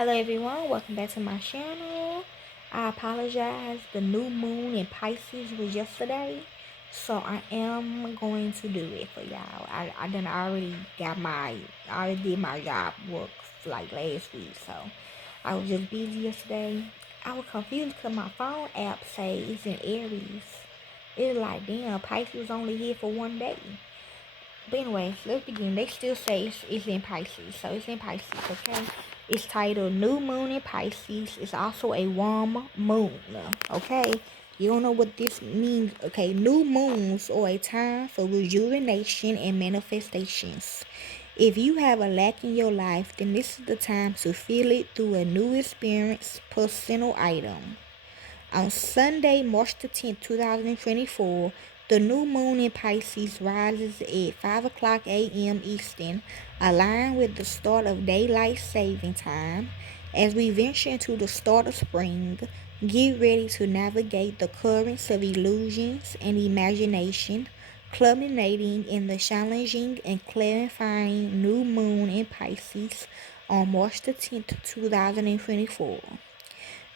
Hello everyone, welcome back to my channel. I apologize, the new moon in Pisces was yesterday, so I am going to do it for y'all. I already did my job work like last week, so I was just busy yesterday. I was confused because my phone app says it's in Aries. It's like, damn, Pisces only here for one day. But anyways, let's begin. They still say it's in Pisces, so it's in Pisces, okay? It's titled New Moon in Pisces. It's also a warm moon, okay? You don't know what this means, okay? New moons are a time for rejuvenation and manifestations. If you have a lack in your life, then this is the time to feel it through a new experience, personal item. On Sunday, March the 10th, 2024, the new moon in Pisces rises at 5 o'clock a.m. Eastern, aligned with the start of daylight saving time. As we venture into the start of spring, get ready to navigate the currents of illusions and imagination, culminating in the challenging and clarifying new moon in Pisces on March the 10th, 2024.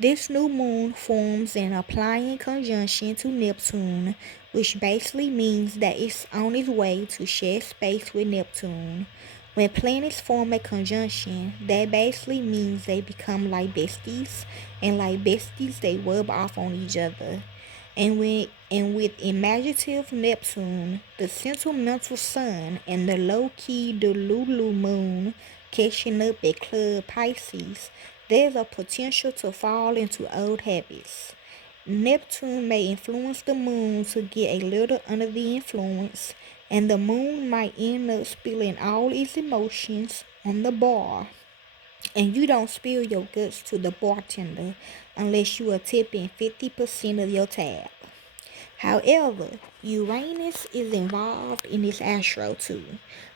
This new moon forms an applying conjunction to Neptune, which basically means that it's on its way to share space with Neptune. When planets form a conjunction, that basically means they become like besties, and like besties, they rub off on each other. And with imaginative Neptune, the sentimental Sun, and the low-key Delulu moon catching up at Club Pisces, there's a potential to fall into old habits. Neptune may influence the moon to get a little under the influence, and the moon might end up spilling all its emotions on the bar. And you don't spill your guts to the bartender unless you are tipping 50% of your tab. However, Uranus is involved in this astro too,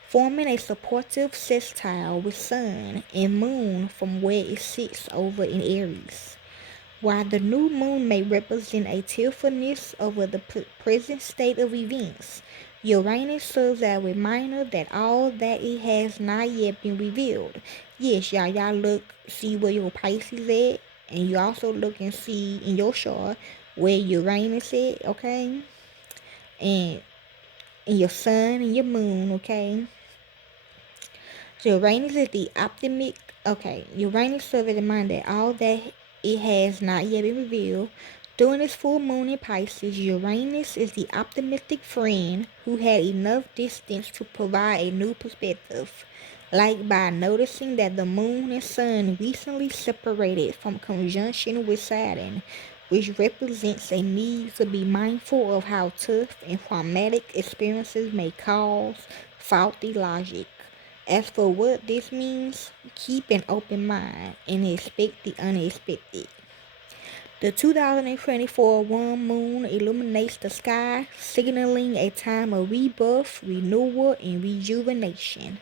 forming a supportive sextile with Sun and Moon from where it sits over in Aries. While the new moon may represent a tearfulness over the present state of events, Uranus serves as a reminder that all that it has not yet been revealed. Yes, y'all look, see where your Pisces at, and you also look and see in your chart where Uranus at, okay? And your sun and your moon, okay? So Uranus is the optimistic, okay, Uranus serves as a reminder that all that it has not yet been revealed. During this full moon in Pisces, Uranus is the optimistic friend who had enough distance to provide a new perspective, like by noticing that the moon and sun recently separated from conjunction with Saturn, which represents a need to be mindful of how tough and traumatic experiences may cause faulty logic. As for what this means, keep an open mind and expect the unexpected. The 2024 warm moon illuminates the sky, signaling a time of rebirth, renewal, and rejuvenation.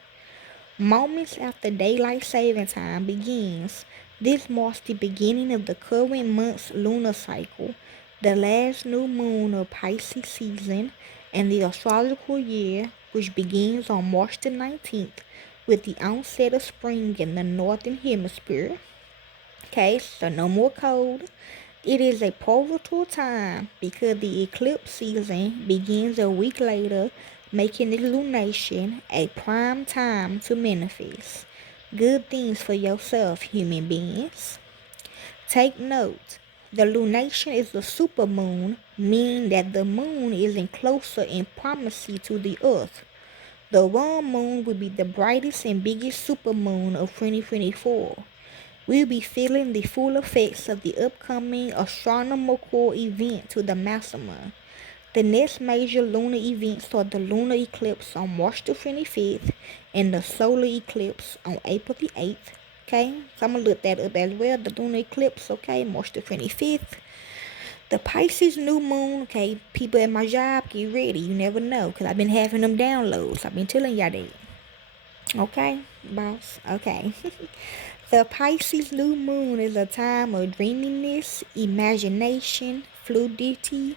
Moments after daylight saving time begins, this marks the beginning of the current month's lunar cycle, the last new moon of Pisces season, and the astrological year, which begins on March the 19th with the onset of spring in the northern hemisphere. Okay, so no more cold. It is a pivotal time because the eclipse season begins a week later, making the lunation a prime time to manifest good things for yourself, human beings. Take note, the lunation is the supermoon, meaning that the moon is in closer intimacy to the earth. The warm moon will be the brightest and biggest supermoon of 2024. We'll be feeling the full effects of the upcoming astronomical event to the maximum. The next major lunar events are the lunar eclipse on March the 25th and the solar eclipse on April the 8th. Okay, so I'm going to look that up as well. The lunar eclipse, okay, March the 25th. The Pisces new moon, okay, people at my job, get ready. You never know, because I've been having them downloads. I've been telling y'all that. Okay, boss? Okay. The Pisces new moon is a time of dreaminess, imagination, fluidity,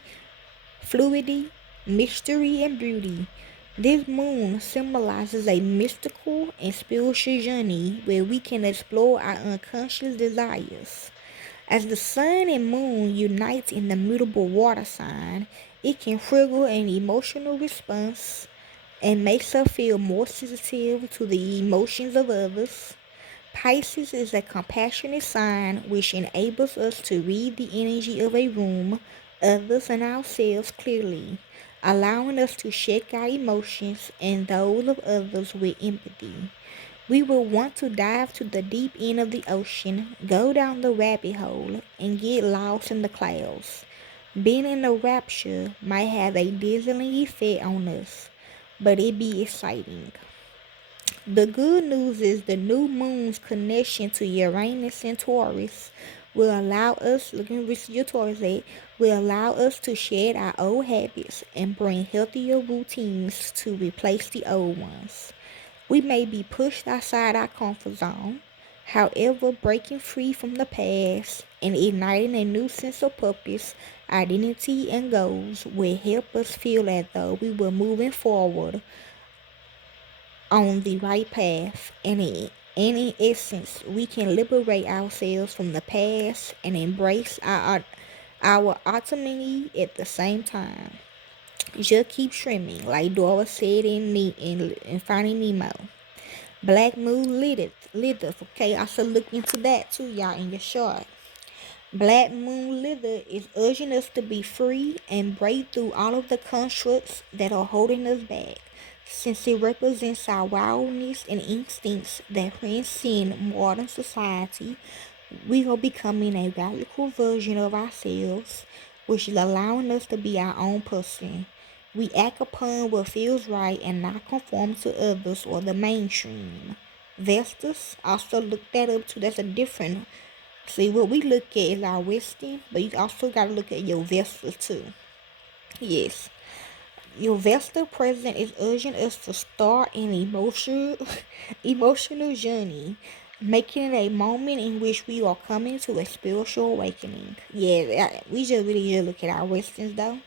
mystery, and beauty. This moon symbolizes a mystical and spiritual journey where we can explore our unconscious desires. As the sun and moon unite in the mutable water sign, it can trigger an emotional response and makes us feel more sensitive to the emotions of others. Pisces is a compassionate sign which enables us to read the energy of a room, others, and ourselves clearly, allowing us to shake our emotions and those of others with empathy. We will want to dive to the deep end of the ocean, go down the rabbit hole, and get lost in the clouds. Being in a rapture might have a dizzying effect on us, but it be exciting. The good news is the new moon's connection to Uranus and Taurus will allow us, looking at your Taurus at, will allow us to shed our old habits and bring healthier routines to replace the old ones. We may be pushed outside our comfort zone. However, breaking free from the past and igniting a new sense of purpose, identity, and goals will help us feel as though we were moving forward on the right path, and in essence, we can liberate ourselves from the past and embrace our autonomy at the same time. Just keep swimming, like Dora said in Finding Nemo. Black Moon Lilith. Okay, I should look into that too, y'all, in your chart. Black Moon Lilith is urging us to be free and break through all of the constructs that are holding us back, since it represents our wildness and instincts that transcend modern society. We are becoming a radical version of ourselves, which is allowing us to be our own person. We act upon what feels right and not conform to others or the mainstream. Vestas, also look that up too. That's a different. See, what we look at is our Western, but you also got to look at your Vestas too. Yes. Your Vesta present is urging us to start an emotional journey, making it a moment in which we are coming to a spiritual awakening. Yeah, we just really just look at our Westerns though.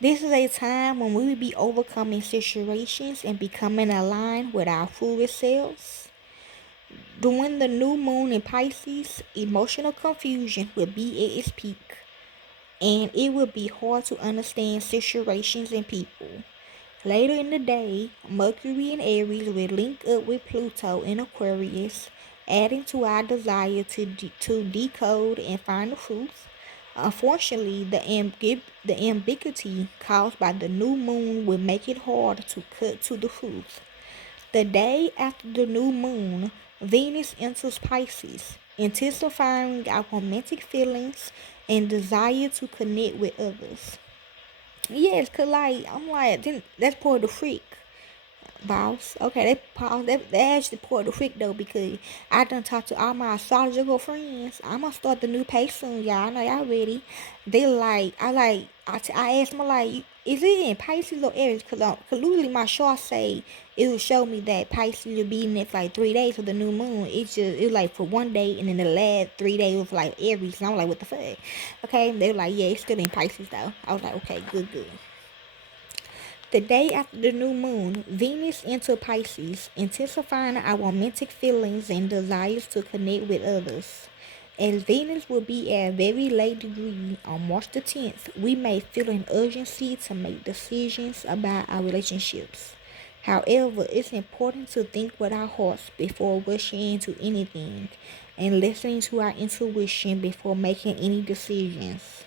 This is a time when we will be overcoming situations and becoming aligned with our fullest selves. During the new moon in Pisces, emotional confusion will be at its peak, and it will be hard to understand situations and people. Later in the day, Mercury and Aries will link up with Pluto in Aquarius, adding to our desire to decode and find the truth. Unfortunately, the ambiguity caused by the new moon will make it hard to cut to the truth. The day after the new moon, Venus enters Pisces, intensifying our romantic feelings and desire to connect with others. Yes, cause like I'm like, then that's Puerto Freak, boss. Okay, that actually Puerto Freak though, because I done talked to all my astrological friends. I'm gonna start the new page soon, y'all. I know y'all ready. They like, I asked them like, is it in Pisces or Aries? Cause usually my chart say it will show me that Pisces will be in it for like 3 days of the new moon. It was like for one day, and then the last 3 days was like Aries. And I'm like, what the fuck? Okay, they were like, yeah, it's still in Pisces though. I was like, okay, good. The day after the new moon, Venus entered Pisces, intensifying our romantic feelings and desires to connect with others. As Venus will be at a very late degree on March the 10th, we may feel an urgency to make decisions about our relationships. However, it's important to think with our hearts before rushing into anything and listening to our intuition before making any decisions.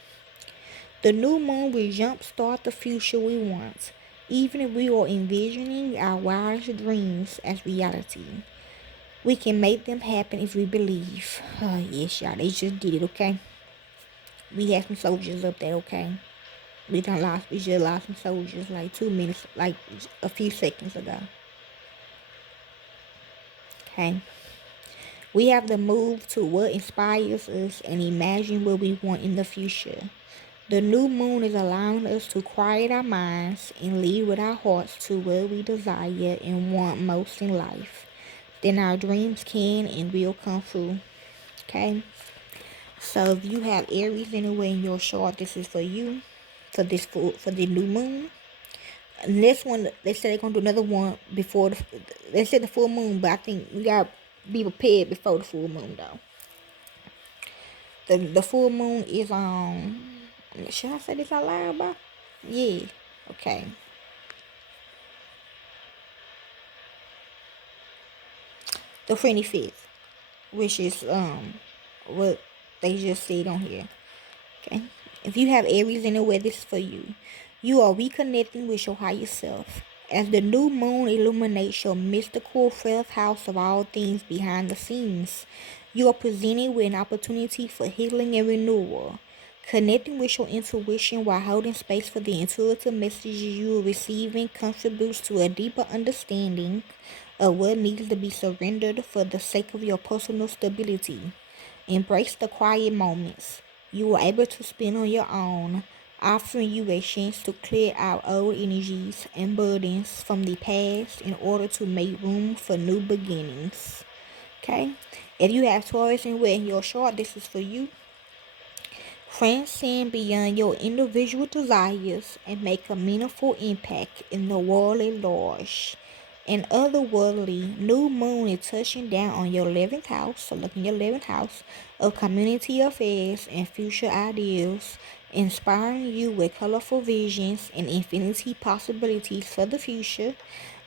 The new moon will jumpstart the future we want, even if we are envisioning our wildest dreams as reality. We can make them happen if we believe. Oh, yes, y'all, they just did it, okay? We had some soldiers up there, okay? We just lost some soldiers like 2 minutes, like a few seconds ago. Okay? We have to move to what inspires us and imagine what we want in the future. The new moon is allowing us to quiet our minds and lead with our hearts to what we desire and want most in life. Then our dreams can and will come true. Okay? So if you have Aries anywhere in your chart, this is for you. For the new moon. Next one, they said they're gonna do another one before they said the full moon, but I think we gotta be prepared before the full moon though. The full moon is on. Should I say this out loud, bro? Yeah. Okay. The 25th, which is what they just said on here. Okay. If you have Aries anywhere, this is for you. You are reconnecting with your higher self. As the new moon illuminates your mystical 12th house of all things behind the scenes, you are presented with an opportunity for healing and renewal. Connecting with your intuition while holding space for the intuitive messages you are receiving contributes to a deeper understanding of what needs to be surrendered for the sake of your personal stability. Embrace the quiet moments you are able to spend on your own, offering you a chance to clear out old energies and burdens from the past in order to make room for new beginnings. Okay? If you have Taurus and in your chart, this is for you. Transcend beyond your individual desires and make a meaningful impact in the world at large. In otherworldly, new moon is touching down on your 11th house, so look in your 11th house of community affairs and future ideals, inspiring you with colorful visions and infinity possibilities for the future.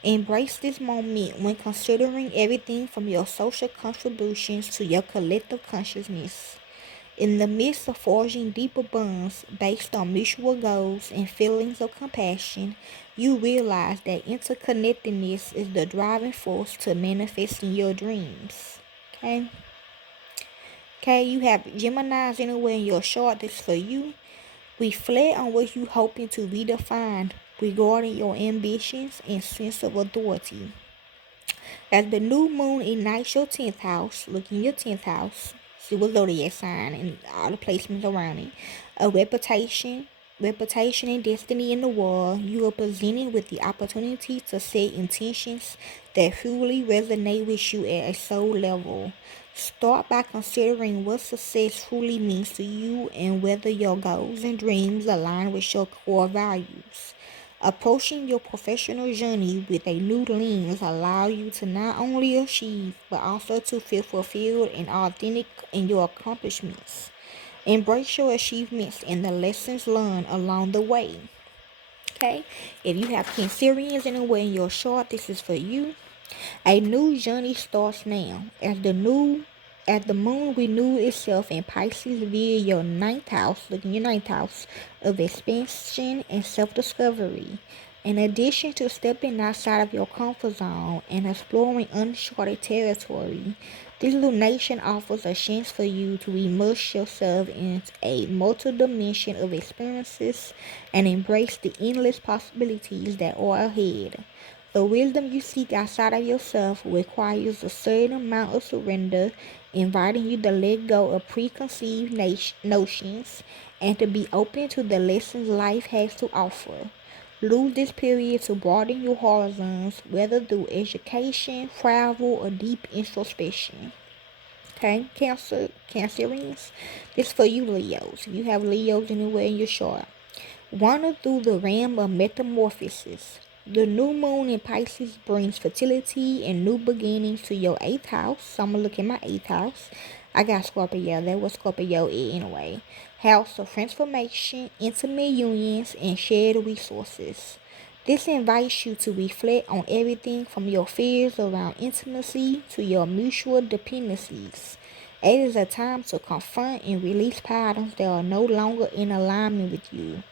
Embrace this moment when considering everything from your social contributions to your collective consciousness. In the midst of forging deeper bonds based on mutual goals and feelings of compassion, you realize that interconnectedness is the driving force to manifesting your dreams. Okay? Okay, you have Geminis anywhere in your chart. This for you. Reflect on what you're hoping to redefine regarding your ambitions and sense of authority. As the new moon ignites your 10th house, look in your 10th house, see what zodiac sign and all the placements around it. A reputation and destiny in the world, you are presented with the opportunity to set intentions that truly resonate with you at a soul level. Start by considering what success truly means to you and whether your goals and dreams align with your core values. Approaching your professional journey with a new lens allow you to not only achieve but also to feel fulfilled and authentic in your accomplishments. Embrace your achievements and the lessons learned along the way. Okay? If you have Cancerians anywhere in your chart, this is for you. A new journey starts now as the moon renews itself in Pisces via your 9th house, look in your 9th house, of expansion and self-discovery. In addition to stepping outside of your comfort zone and exploring uncharted territory, this lunation offers a chance for you to immerse yourself in a multi-dimension of experiences and embrace the endless possibilities that are ahead. The wisdom you seek outside of yourself requires a certain amount of surrender, inviting you to let go of preconceived notions and to be open to the lessons life has to offer. Use this period to broaden your horizons, whether through education, travel, or deep introspection. Okay, Cancerians, this for you Leos. If you have Leos anywhere in your chart, wander through the realm of metamorphosis. The new moon in Pisces brings fertility and new beginnings to your 8th house. So I'm going to look at my 8th house. I got Scorpio. That was Scorpio anyway. House of transformation, intimate unions, and shared resources. This invites you to reflect on everything from your fears around intimacy to your mutual dependencies. It is a time to confront and release patterns that are no longer in alignment with you.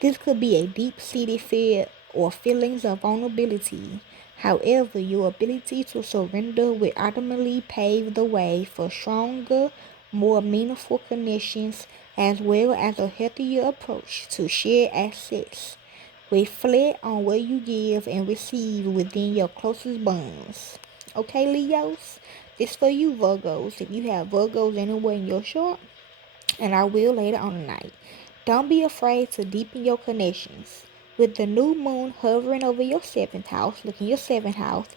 This could be a deep-seated fear or feelings of vulnerability. However, your ability to surrender will ultimately pave the way for stronger, more meaningful connections as well as a healthier approach to shared assets. Reflect on what you give and receive within your closest bonds. Okay, Leos? This for you, Virgos. If you have Virgos anywhere in your chart, and I will later on tonight. Don't be afraid to deepen your connections. With the new moon hovering over your 7th house, look in your 7th house,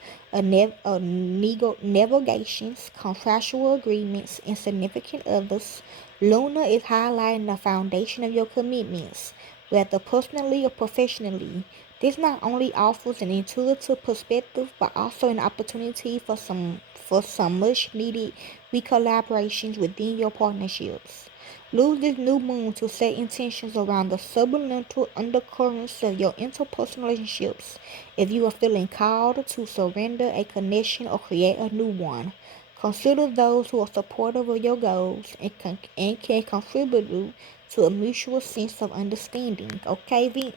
navigations, contractual agreements, and significant others, Luna is highlighting the foundation of your commitments, whether personally or professionally. This not only offers an intuitive perspective, but also an opportunity for some much needed recollaborations within your partnerships. Use this new moon to set intentions around the subliminal undercurrents of your interpersonal relationships. If you are feeling called to surrender a connection or create a new one, consider those who are supportive of your goals and can contribute to a mutual sense of understanding. Okay,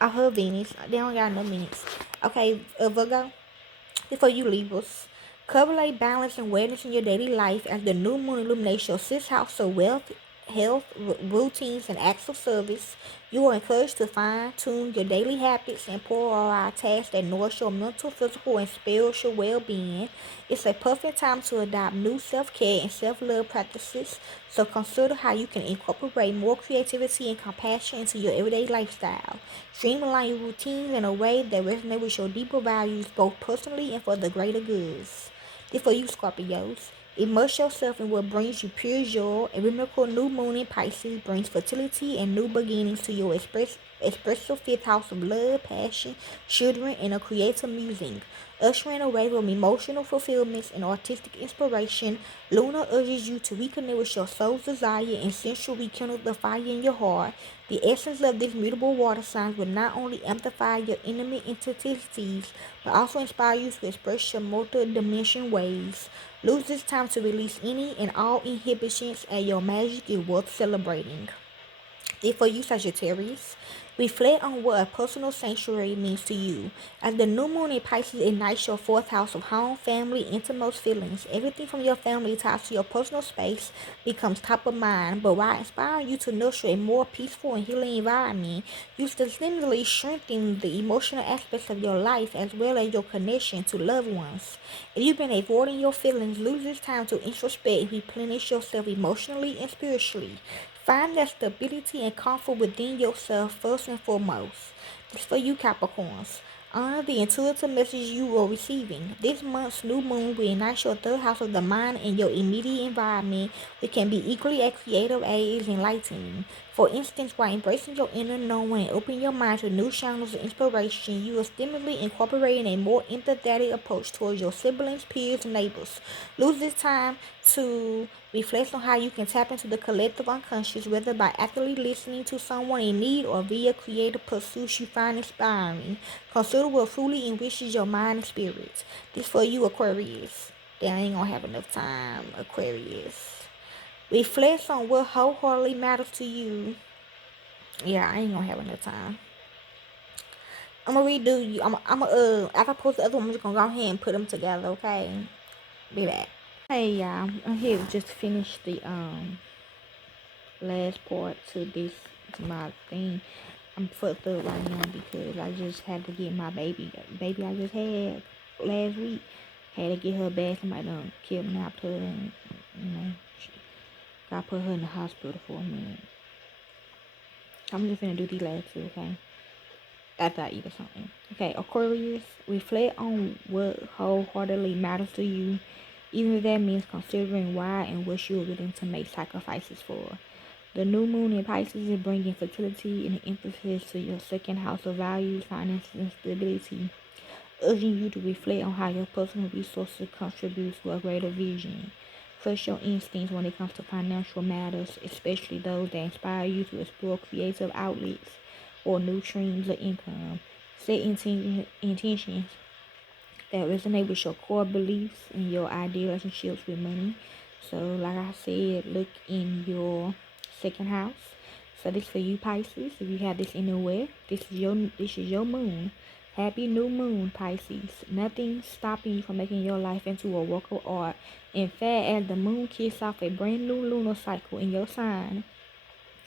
I heard Venus. They don't got no minutes. Okay, Virgo. For you Libras, cultivate balance and awareness in your daily life as the new moon illuminates your sixth house of wealth, health, routines, and acts of service. You are encouraged to fine-tune your daily habits and prioritize tasks that nourish your mental, physical, and spiritual well-being. It's a perfect time to adopt new self-care and self-love practices, so consider how you can incorporate more creativity and compassion into your everyday lifestyle. Streamline your routines in a way that resonates with your deeper values, both personally and for the greater goods. This for you, Scorpios. Immerse yourself in what brings you pure joy. A rhythmical new moon in Pisces brings fertility and new beginnings to your expressive fifth house of love, passion, children, and a creative musing. Ushering a wave of emotional fulfillments and artistic inspiration, Luna urges you to reconnect with your soul's desire and sensually rekindle the fire in your heart. The essence of these mutable water signs will not only amplify your intimate entities, but also inspire you to express your multi-dimension ways. Lose this time to release any and all inhibitions, and your magic is worth celebrating. Therefore, you, Sagittarius, reflect on what a personal sanctuary means to you. As the new moon in Pisces ignites your fourth house of home, family, intimate feelings, everything from your family ties to your personal space becomes top of mind. But while inspiring you to nurture a more peaceful and healing environment, you sustainably strengthen the emotional aspects of your life as well as your connection to loved ones. If you've been avoiding your feelings, lose this time to introspect and replenish yourself emotionally and spiritually. Find that stability and comfort within yourself first and foremost. This for you, Capricorns. Honor the intuitive message you are receiving. This month's new moon will ignite your third house of the mind and your immediate environment, which can be equally as creative as enlightening. For instance, while embracing your inner knowing and opening your mind to new channels of inspiration, you are stimulating incorporating a more empathetic approach towards your siblings, peers, and neighbors. Lose this time to reflect on how you can tap into the collective unconscious, whether by actively listening to someone in need or via creative pursuits you find inspiring. Consider what truly enriches your mind and spirit. This for you, Aquarius. They ain't gonna have enough time, Aquarius. Reflect on what wholeheartedly matters to you. Yeah, I ain't gonna have enough time. I'm gonna redo you. After I post the other one, I'm just gonna go ahead and put them together, okay? Be back. Hey, y'all. I'm here to just finish the last part to my thing. I'm fucked up right now because I just had to get my baby I just had last week. Had to get her back. Somebody done kidnapped her and you know got put her in the hospital for a minute. I'm just gonna do these last two, okay? After I eat or something. Okay, Aquarius, reflect on what wholeheartedly matters to you, even if that means considering why and what you are willing to make sacrifices for. The new moon in Pisces is bringing fertility and emphasis to your second house of values, finances, and stability, urging you to reflect on how your personal resources contribute to a greater vision. Trust your instincts when it comes to financial matters, especially those that inspire you to explore creative outlets or new streams of income. Set intentions that resonate with your core beliefs and your ideal relationships with money. So, like I said, look in your second house. So this for you, Pisces. If you have this anywhere, this is your moon. Happy new moon, Pisces. Nothing stopping you from making your life into a work of art. In fact, as the moon kicks off a brand new lunar cycle in your sign,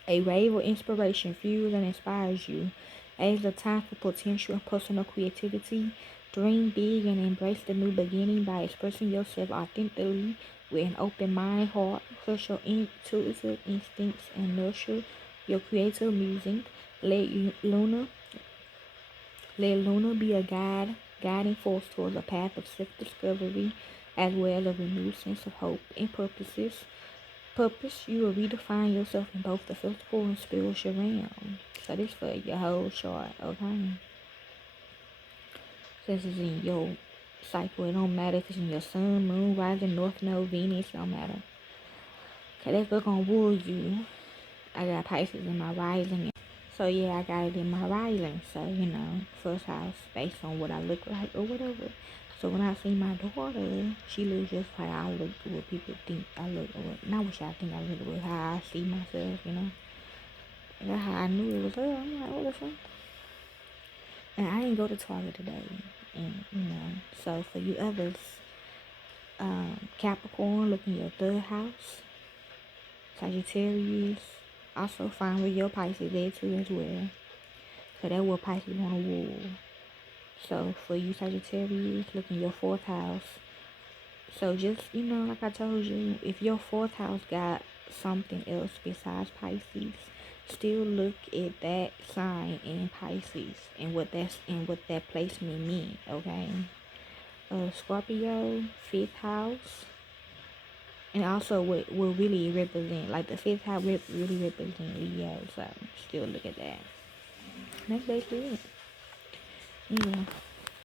a wave of inspiration fuels and inspires you. As the time for potential and personal creativity, dream big and embrace the new beginning by expressing yourself authentically with an open mind and heart. Trust your intuitive instincts and nurture your creative musing. Let Luna, let Luna be a guiding force towards a path of self-discovery as well as a renewed sense of hope and purpose, you will redefine yourself in both the physical and spiritual realm. So this for your whole chart, okay? Because it's in your cycle. It don't matter if it's in your sun, moon, rising, north node, Venus. It don't matter. Because that's what's going to rule you. I got Pisces in my rising. So yeah, I got it in my rising. So, first house based on what I look like or whatever. So when I see my daughter, she looks just like I look what people think I look, or not what y'all think I look, but how I see myself. That's how I knew it was her. I'm like, what the fuck? And I didn't go to Target today. And, so for you others, Capricorn, look in your third house. Sagittarius, also find where your Pisces there too as well. So that's what Pisces want to rule. So for you Sagittarius, look in your fourth house. So just, like I told you, if your fourth house got something else besides Pisces, still look at that sign in Pisces and what that placement mean, okay? Scorpio, fifth house, and also what really represent, like the fifth house really represent Leo, so still look at that. That's basically it. Yeah.